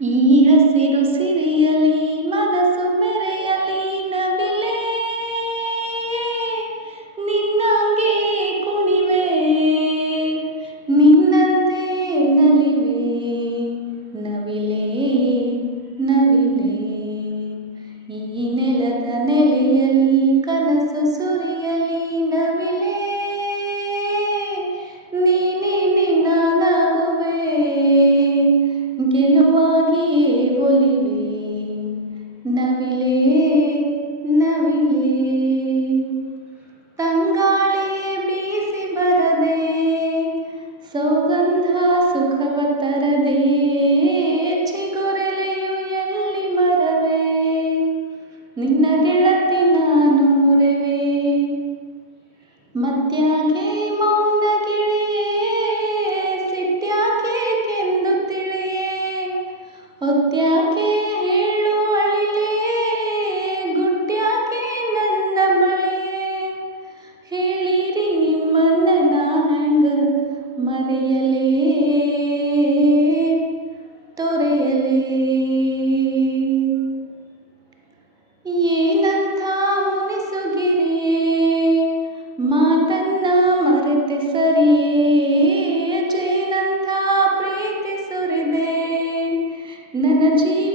ಈ ಹಸಿರು ಸಿರಿಯಲಿ ಮನಸ್ಸು ಮೆರೆಯಲಿ ನವಿಲೆ ನವಿಲೇ. ತಂಗಾಳಿ ಬೀಸಿ ಬರದೆ ಸೌಗಂಧ ಸುಖವ ತರದೆ ಚಿಗುರೆಲೆಯು ಎಲ್ಲಿ ಮರವೇ? ನಿನ್ನ ಗೆಳತಿ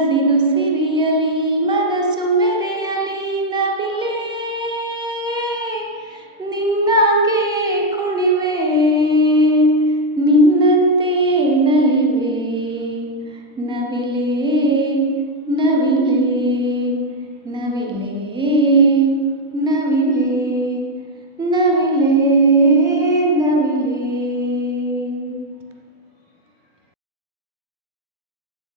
ಹಸಿರು ಸಿರಿಯಲಿ ಮನಸ್ಸು ಮೆರೆಯಲಿ ನವಿಲೇ. ನಿನ್ನಾಗೆ ಕುಣಿವೆ ನಿನ್ನಂತೆ ನಲಿವೆ. ನವಿಲೇ ನವಿಲೇ ನವಿಲೇ.